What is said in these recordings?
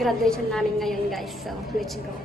graduation namin ngayon guys. So, let's go.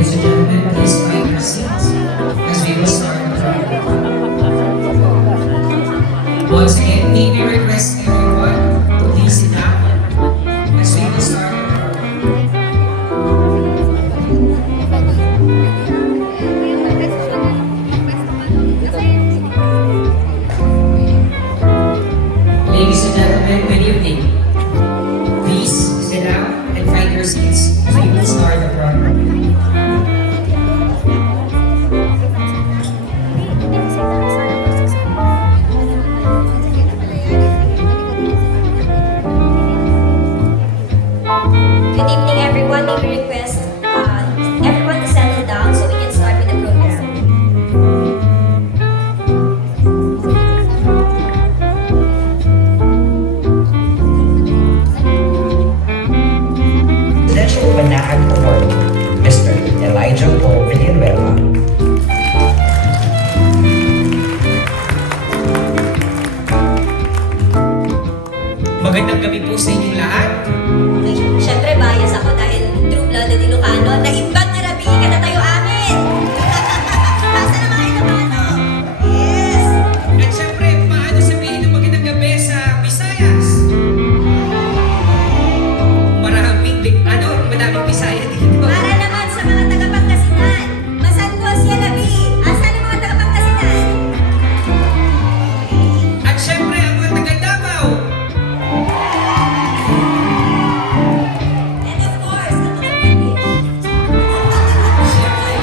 Ladies and gentlemen, please find your seats as we will start the program. Once again, may we request everyone to please sit down as we will start the program. Ladies and gentlemen, good evening. Please sit down and find your seats as we will start the program. Good evening, everyone. May we request everyone to settle down so we can start with the program. Presidential Banaan Award, Mr. Elijah Paul Villanueva. Magandang gabi po sa inyong lahat. Siyempre, bias ako dahil true-blooded Ilocano. Naimbag na rabi ka na tayo amin! Nasa na mga Ilocano? Yes! At syempre, paano sabihin ng magandang gabi sa Visayas? Madaming Bisaya dito. Para naman sa mga taga-Pangasinan. Masantos Yalabi! Asan ang mga taga-Pangasinan? At syempre, ang mga taga Davao. And of course, ang mga British.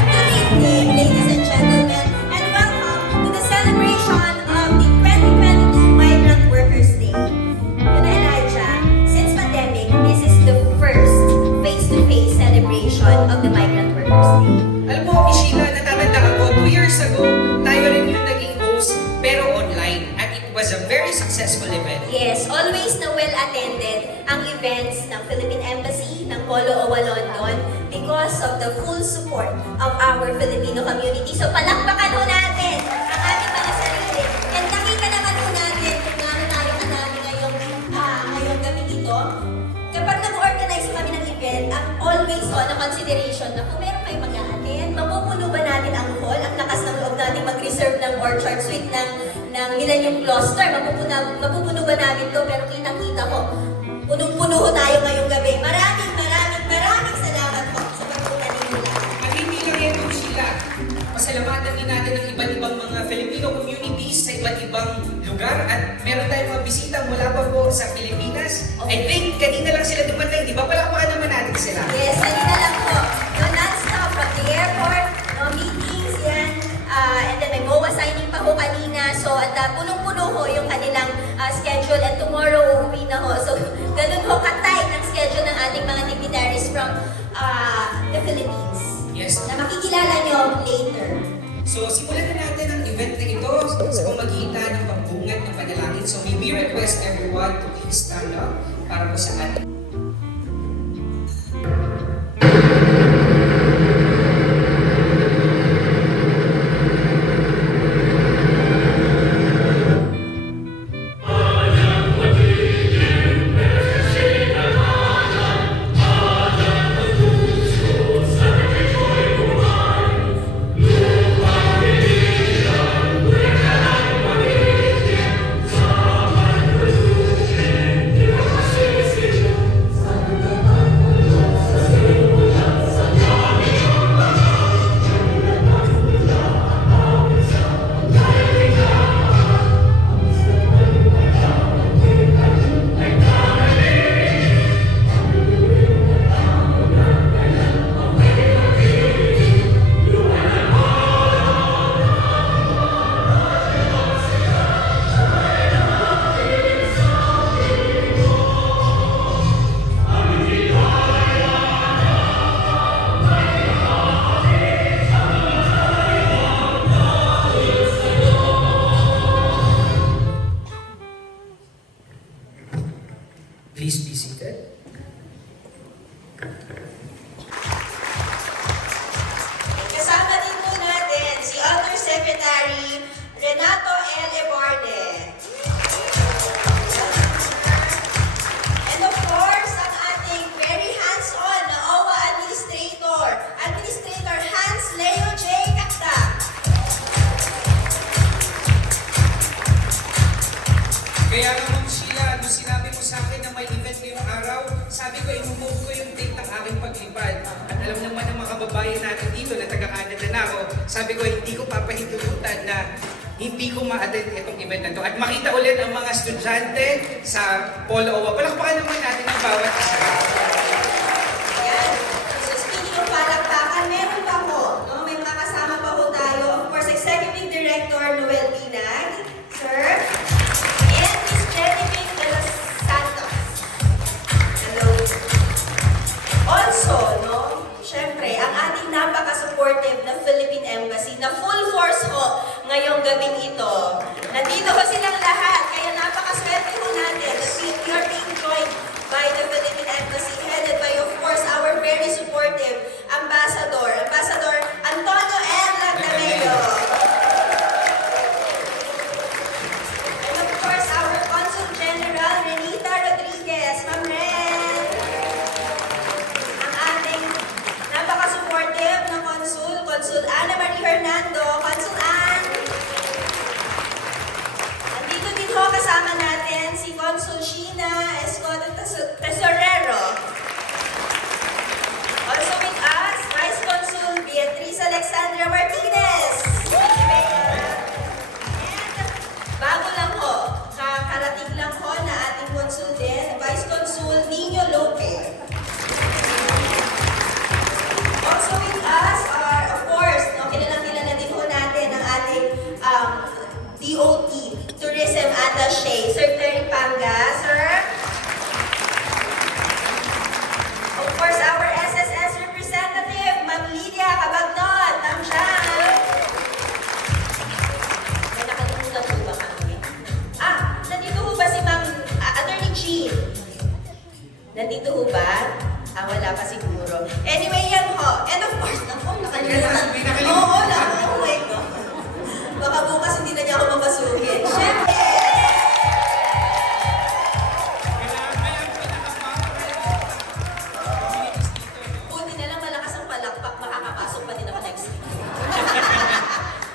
Good evening, ladies and gentlemen, and welcome to the celebration of the 2022 Migrant Workers Day. You know, Elijah, since pandemic, this is the first face-to-face celebration of the Migrant Workers Day. Alam mo, Miss Sheila, natatanda ako, 2 years ago, tayo rin yung naging host, pero online. At it was a very successful event. Yes, always na well-attended ang events ng Philippine Embassy, ng Polo Owa London because of the full support of our Filipino community. So palakpakan ho natin ang ating mga sarili. And nakita naman ho natin kung gaano tayo kadami ngayong gabi ito. Kapag nag-organize kami ng event, ang always on ang consideration na kung meron kayong mag-a-attend, mapupuno ba natin ang hall, ang lakas ng loob natin mag-reserve ng orchard suite ng Millennium Cluster, mapupuno ba namin to? Pero kitang-kita ko, punong-puno ho tayo ngayong gabi. Maraming salamat po sa pagpunta ninyo lahat. At hindi lang yan, Miss Sheila. Pasalamatan din natin ang iba't ibang mga Filipino communities sa iba't ibang lugar at meron tayong mga bisita mula pa po sa Pilipinas. I think kanina lang sila dumating, di ba? Palakpakan naman natin sila. Yes, kanina lang po. No, non-stop from the airport, no meetings, yan. And then may MOA signing pa ho kanina. So, at punong-puno ho yung kanilang schedule. And tomorrow, uuwi na ho. So, ganun ho ka-tight ang schedule ng ating mga dignitaries from the Philippines. Yes. Na makikilala nyo later. So, simulan na natin ang event na ito sa pamagitan ng pagbungad ng panalangin. So, may we request everyone to please stand up para po sa ating alam naman ng mga kababayan natin dito na taga-Canada na ako, sabi ko, hindi ko papahintulutan na hindi ko ma-attend itong event na to. At makita ulit ang mga estudyante sa Polo OWA. Palakpakan naman natin ang bawat isa. Yan. So speaking of palakpakan, meron pa ho, no? May mga kasama pa ho tayo. Of course, Executive Director Noel Pinag, sir. And Miss Jennifer de los Santos. Hello. Also, no? Syempre, ang ating napaka-supportive na Philippine Embassy na full force ho ngayong gabing ito. Nandito ho silang lahat, kaya napakaswerte ho natin that we are being joined by the Philippine Embassy, headed by, of course, our very supportive Ambassador Antonio M. Lagdamelo. And of course, our Consul General Renita Rodriguez, Ma'am Ren. Ang ating napaka-supportive na Consul Ana Marie Hernando, Consul Ann. Andito din ho kasama natin si Consul Sheena Escoto Tesorero. Also with us, Vice Consul Beatriz Alexandra Martinez. And bago lang ho, kakarating lang ho na ating Consul din, Vice Consul Nino Lopez. Also with us are, of course, no, kilalang-kilala din ho natin ang ating DOT, Tourism Attaché, Sir Terry Panga, sir. Of course, our SSS representative, Ma'am Lydia Cabagnon, nandiyan. May nakalimutan po ba kami? Nandito ho ba si Ma'am Attorney Jean? Nandito ho ba? Wala pa siguro. Anyway, yan ho. And of course, nakalimutan. Oo, nakukuhay ko. Baka bukas hindi na niya ako mapasukin. Siyempre! Buti na lang malakas ang palakpak, makakapasok pa din ako next week.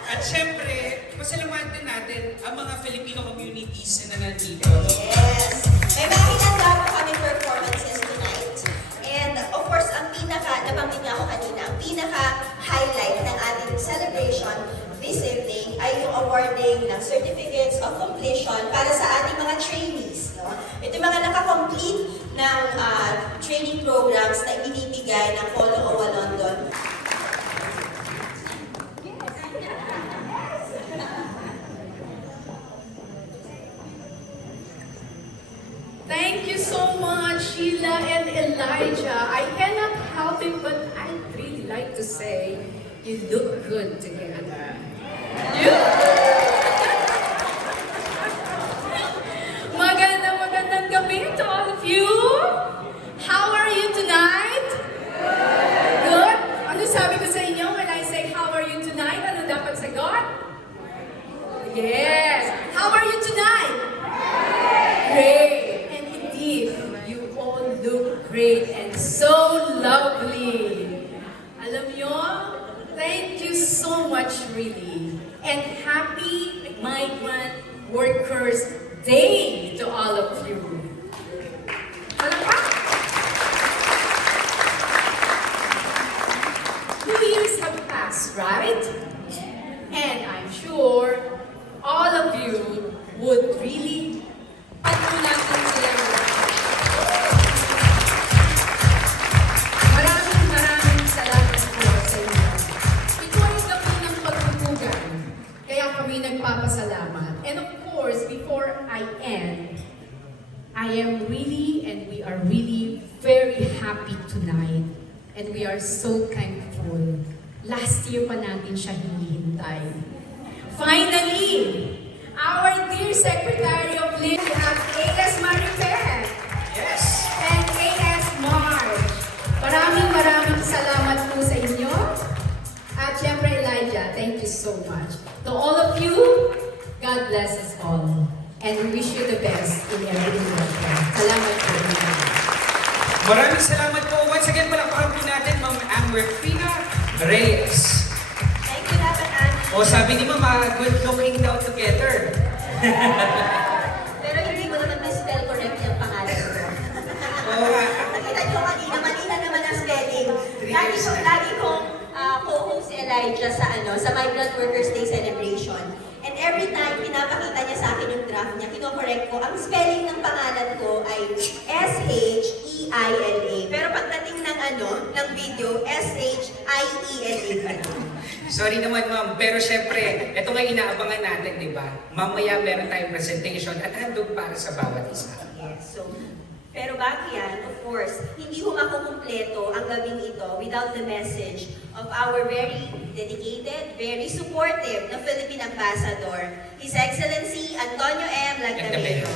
At syempre, pasalamatan natin ang mga Filipino communities na nandito. Yes! May makikita po kami performances tonight. And of course, nabanggit nga ako kanina, ang pinaka-highlight ng ating celebration this evening ay yung awarding ng Certificates of Completion para sa ating mga trainees. No? Ito yung mga nakakomplete ng training programs na ibinibigay ng Polo OWA London. Thank you so much, Sheila and Elijah. I cannot help it, but I'd really like to say, you look good together. Magandang gabi to all of you. How are you tonight? Good? Ano sabi ko sa inyo when I say, how are you tonight? Ano dapat sagot? Yes. How are you tonight? Great. And indeed, you all look great and so lovely. Alam nyo, thank you so much really. And happy Migrant Workers Day to all of you. Palakpak! 2 years have passed, right? And I'm sure all of you would really patunasan silang Maraming salamat po sa inyo. Ito ay gabi ng pagtutugan, kaya kami nagpapasalamat. And of course, before I end, I am really and we are really very happy tonight. And we are so thankful. Last year pa natin siya hinihintay. Finally, our dear Secretary of Labor, we have A.S. Maripel. Yes! And A.S. March. Maraming salamat po sa inyo. At syempre, Elijah, thank you so much. To all of you, God bless us all. And we wish you the best in everything you do. Salamat po. Maraming salamat po. Once again, palakpakan po natin, Ma'am Amberfina Reyes. Thank you, Dapat Ann. O sabi ni Mama, good looking daw together. Pero hindi mo naman spell correct yung pangalan ko. Oo nga. Nakita nyo kanina, mali na naman ang spelling. Lagi kong co-host si Elijah sa Migrant Workers Day celebration. And every time pinapakita niya sa akin yung draft niya, kino-correct ko, ang spelling ng pangalan ko ay S-H-E-I-L-A. Pero pagdating ng video, S-H-I-E-L-A. Sorry naman ma'am, pero syempre, ito nga inaabangan natin, di ba? Mamaya meron tayong presentation at handog para sa bawat isa. Yes, so, pero bago yan, of course, hindi ho makukumpleto ang gabing ito without the message of our very dedicated, very supportive na Philippine Ambassador, His Excellency Antonio M. Lagdamero.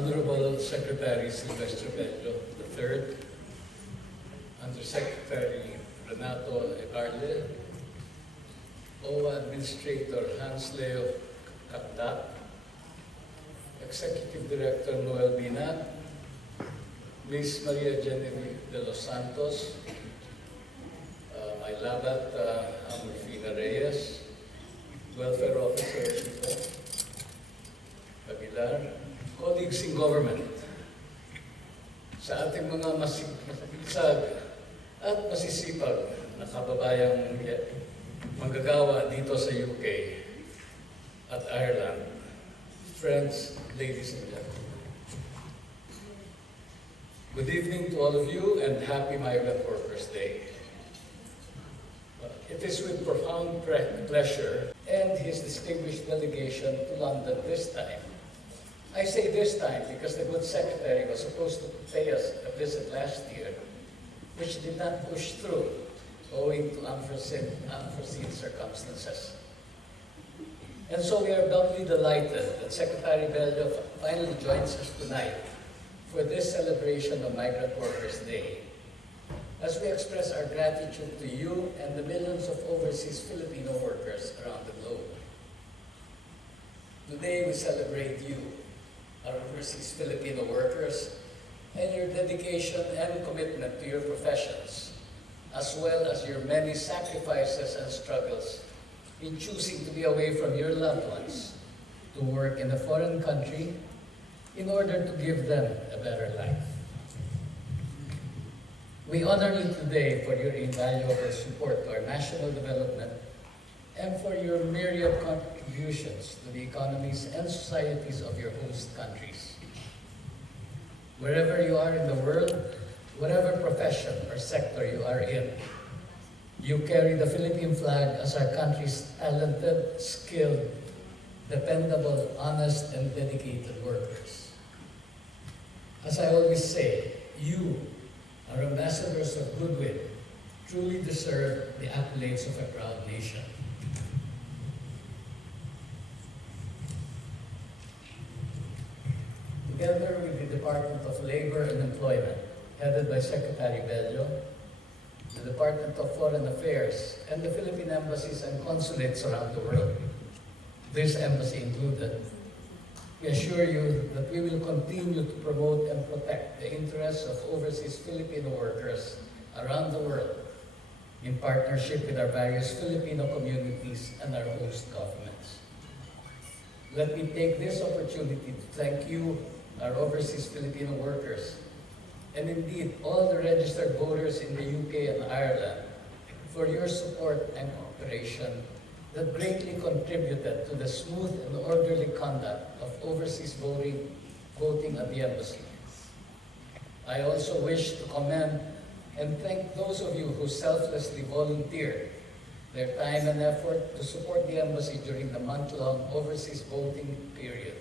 Honorable Secretary Silvestre Bello III, Undersecretary Renato Ecarle, OWA Administrator Hans Leo Capdat, Executive Director Noel Binat, Ms. Maria Genevieve de los Santos, my labat Amorfina Reyes, Welfare Officer Tito Aguilar, colleagues in government, sa ating mga masigsag at masisipag na kababayang manggagawa dito sa UK at Ireland, friends, ladies and gentlemen. Good evening to all of you and happy Migrant Workers Day. It is with profound pleasure and his distinguished delegation to London this time. I say this time because the good secretary was supposed to pay us a visit last year, which did not push through owing to unforeseen circumstances. And so we are doubly delighted that Secretary Bello finally joins us tonight for this celebration of Migrant Workers Day, as we express our gratitude to you and the millions of overseas Filipino workers around the globe. Today we celebrate you, our overseas Filipino workers, and your dedication and commitment to your professions, as well as your many sacrifices and struggles in choosing to be away from your loved ones to work in a foreign country in order to give them a better life. We honor you today for your invaluable support to our national development and for your myriad contributions to the economies and societies of your host countries. Wherever you are in the world, whatever profession or sector you are in, you carry the Philippine flag as our country's talented, skilled, dependable, honest, and dedicated workers. As I always say, you, our ambassadors of goodwill, truly deserve the accolades of a proud nation. Together with the Department of Labor and Employment, headed by Secretary Bello, the Department of Foreign Affairs, and the Philippine embassies and consulates around the world, this embassy included, we assure you that we will continue to promote and protect the interests of overseas Filipino workers around the world in partnership with our various Filipino communities and our host governments. Let me take this opportunity to thank you, our overseas Filipino workers, and indeed all the registered voters in the UK and Ireland for your support and cooperation that greatly contributed to the smooth and orderly conduct of overseas voting at the embassy. I also wish to commend and thank those of you who selflessly volunteered their time and effort to support the embassy during the month-long overseas voting period.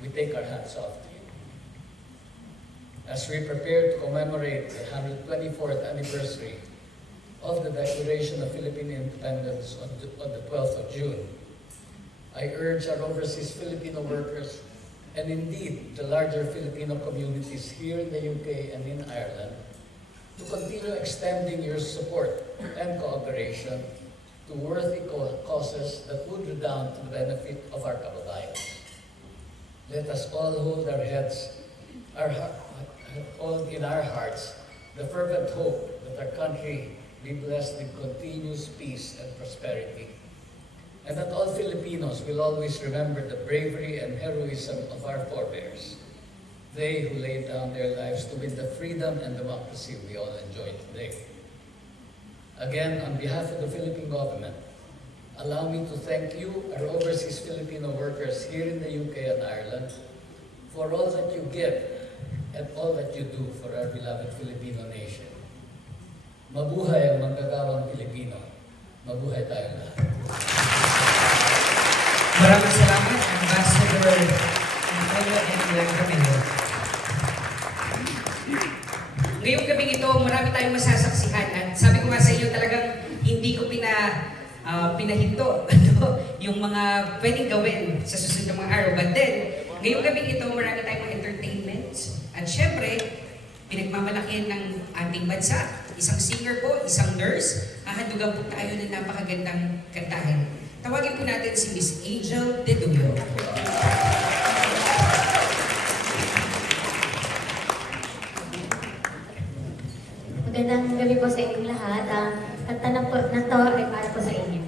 We take our hats off to you. As we prepare to commemorate the 124th anniversary of the Declaration of Philippine Independence on the 12th of June, I urge our overseas Filipino workers and indeed the larger Filipino communities here in the UK and in Ireland, to continue extending your support and cooperation to worthy causes that would redound to the benefit of our kababayans. Let us all hold our heads, hold in our hearts the fervent hope that our country be blessed with continuous peace and prosperity, and that all Filipinos will always remember the bravery and heroism of our forebears, they who laid down their lives to win the freedom and democracy we all enjoy today. Again, on behalf of the Philippine government, allow me to thank you, our overseas Filipino workers here in the UK and Ireland, for all that you give and all that you do for our beloved Filipino nation. Mabuhay ang manggagawang Pilipino. Mabuhay tayong lahat. Maraming salamat, Ambassador Antonio Enrique Camilo. Ngayong gabing ito, marami tayong masasaksihan. At sabi ko nga sa inyo, talagang hindi ko pinahinto yung mga pwedeng gawin sa susunod ng mga araw. But then, ngayong gabing ito, marami tayong mga entertainments. At syempre, pinagmamalaki ng ating bansa. Isang singer po, isang nurse, hahandugan po tayo ng napakagandang kantahin. Tawagin po natin si Miss Angel De Duyo. Magandang gabi po sa inyong lahat. Ang kanta na po na to ay para po sa inyo.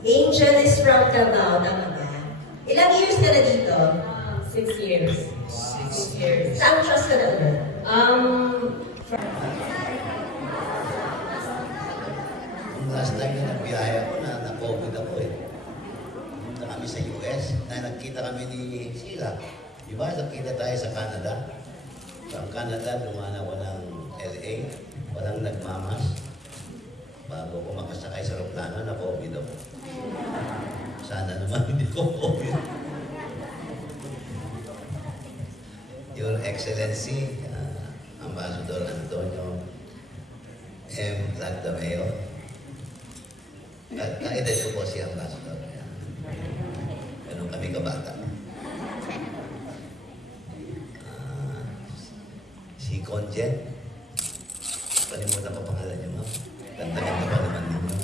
Angel is from Davao, tama ba? Ilang years ka na dito? 6 years. 6 years. Saan trust ka na ulit? Last time na nagbiyaya ko na-COVID ako eh. Pumunta kami sa US, nagkita kami ni Sheila. Di ba, nagkita tayo sa Canada. From Canada, dumaan ako ng LA. Walang nagmamas. Bago ko makasakay sa aeroplano, na-COVID ako. Sana naman hindi ko COVID. Your Excellency, Ambassador Antonio M. Lagdameo. Kaedad ko po si Ambassador. Ganun kami kabata. Si Conjen. Palimutan ko pangalan niyo, ma'am. Ganda-ganda pa naman ninyo.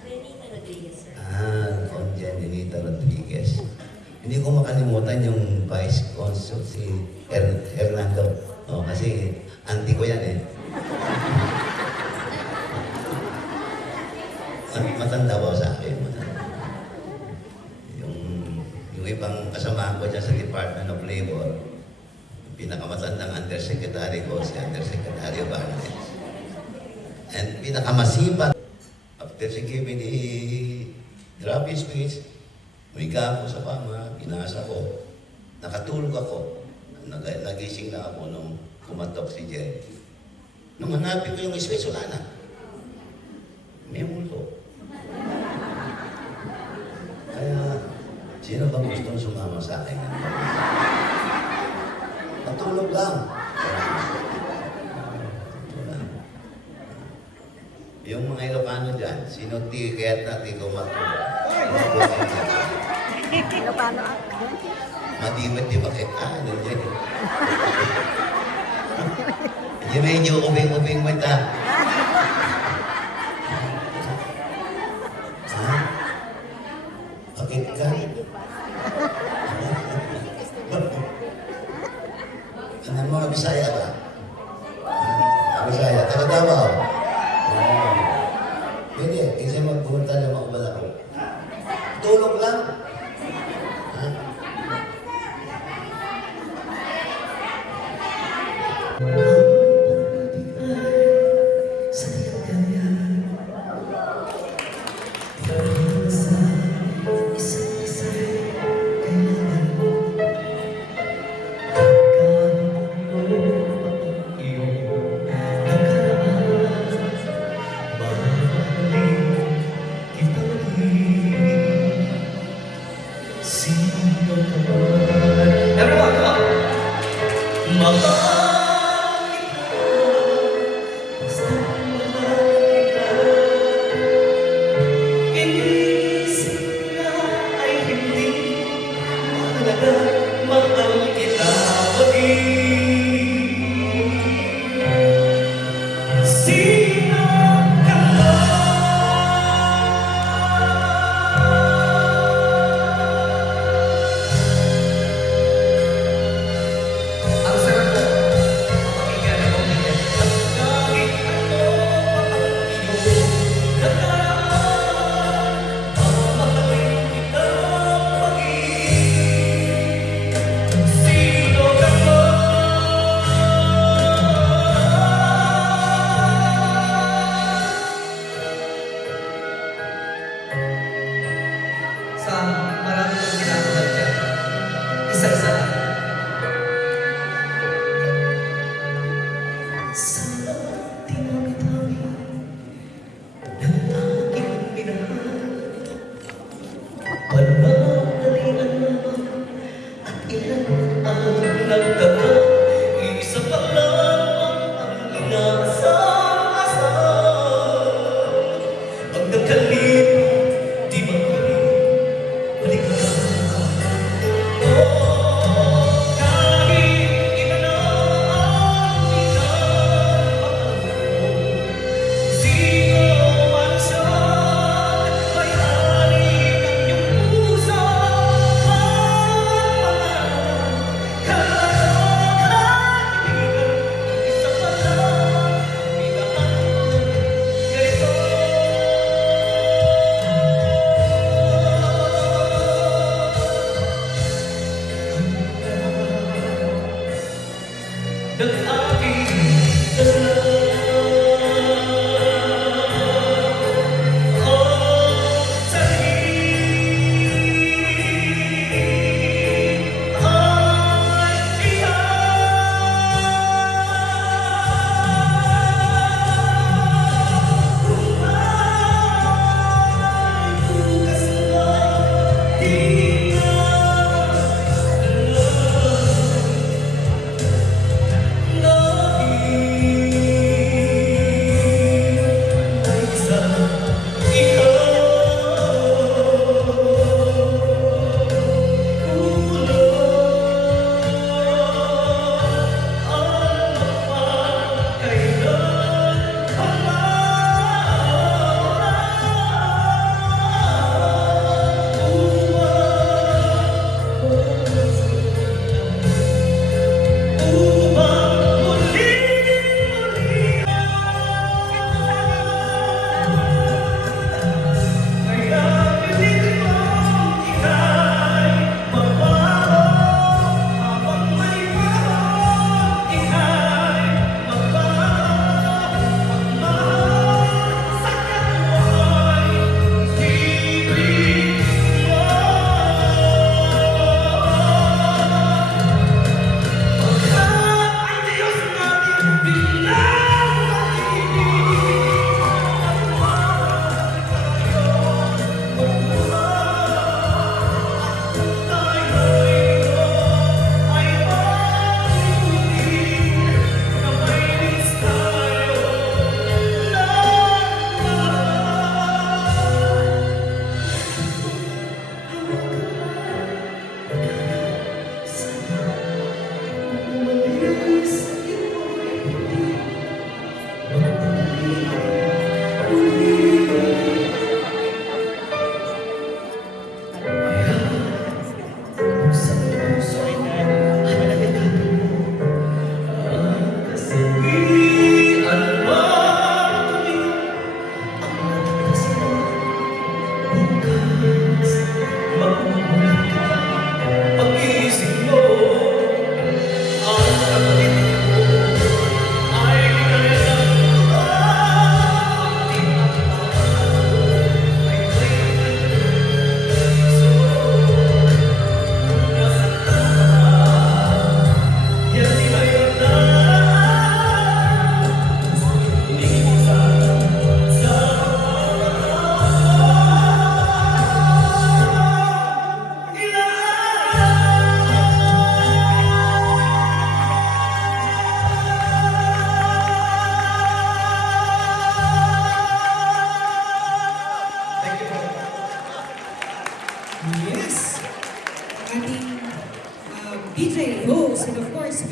Renita Rodriguez, sir. Conjen Renita Rodriguez. Hindi ko makalimutan yung Vice Consul, si Hernando. Oh, kasi auntie ko yan eh. Matanda ba sa akin? Matanda. Yung ibang kasama ko dyan sa Department of Labor, yung pinakamatandang undersecretary ko, si Undersecretary Barnes. And pinakamasipag, after she gave me the grabe speech, umiga ako sa pama, pinasa ko, nakatulog ako, nagising na ako nung kumatok si Jen. Nung hanapin ko yung speech, wala na. May multo. Kaya, sino bang gustong sumama sa akin? Matulog lang. Yung mga Ilocano dyan, sino di kaya't natin ko matulog? Ilocano Madiwit, di ba kita? Ano dyan? Yung medyo ubing-ubing mata. Ha? Bakit ka? Ano mga Bisaya ba? Bisaya, taga Davao. Pwede, kasi magpunta na makabala ko. Tulog lang. Ha? Everyone, come on. Ang sarap po. Pakinggan ang umiyak. Kahit ano ang iyo, nakaraan, mamahalin kita pag-ibig. Sino ka man? Sa marami kong ginagawa dyan, isa-isa lang. No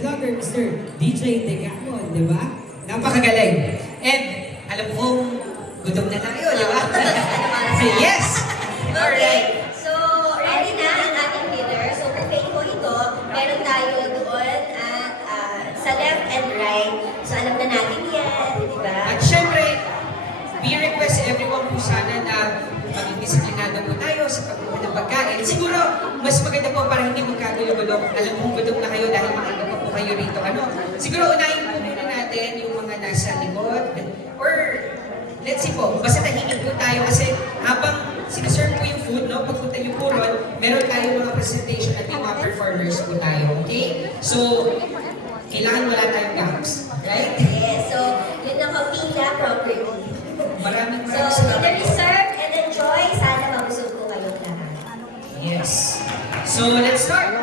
vlogger, Mr. DJ Decamon, di ba? Napakagaling. And alam kong gutom na tayo, di ba? Yes! Okay, so ready na ang ating dinner. So buffet po ito. Meron tayo doon at sa left and right. So alam na natin yan, di ba? At syempre, we request everyone po sana na maging disiplinado po tayo sa pagkuha ng pagkain. Siguro, mas maganda po para hindi magkagulo-gulo. Alam kong gutom na kayo dahil maaga pa po kayo rito. Siguro unahin po muna natin yung mga nasa likod. Or, let's see po, basta tahimik po tayo kasi habang sinaserve po yung food, no? Pagpunta niyo po ron, meron tayo mga presentation at yung mga performers po tayo, okay? So, kailangan wala tayong gaps, right? Yes, so yun ang kapila properly. Maraming So, salamat dinner po. is served and enjoy. Sana mabusog po kayong lahat. Yes. So, let's start.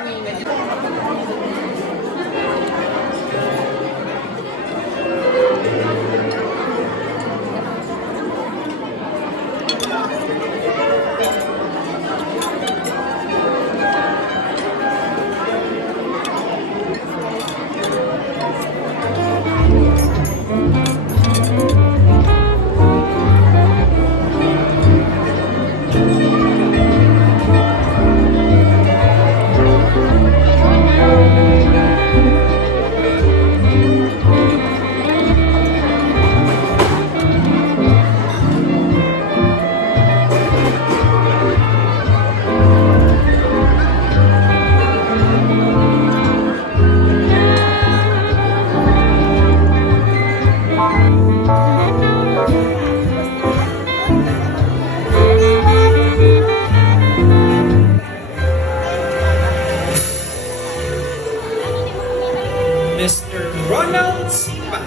Mr. Ronald Sipa.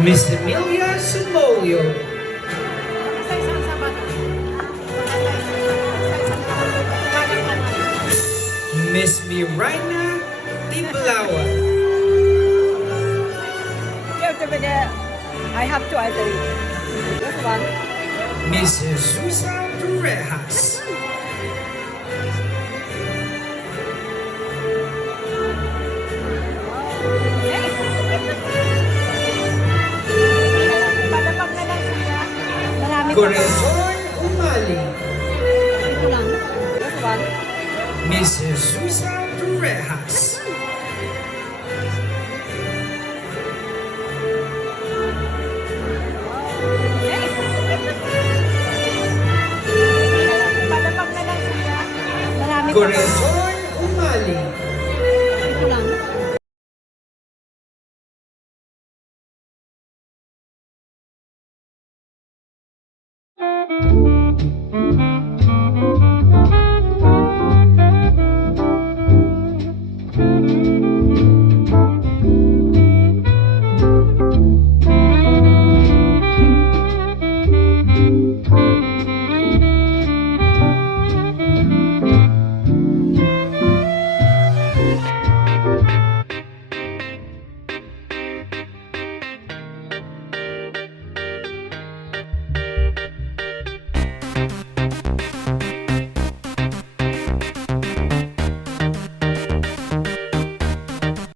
Miss Emilia Simolio. Miss Miraina Tiblawa. I have to answer it. This one. Miss Jesus Torrejas. Corazon Umali. Ito lang. This one. Miss Jesus Torrejas. Marami pa. Corazon Umali.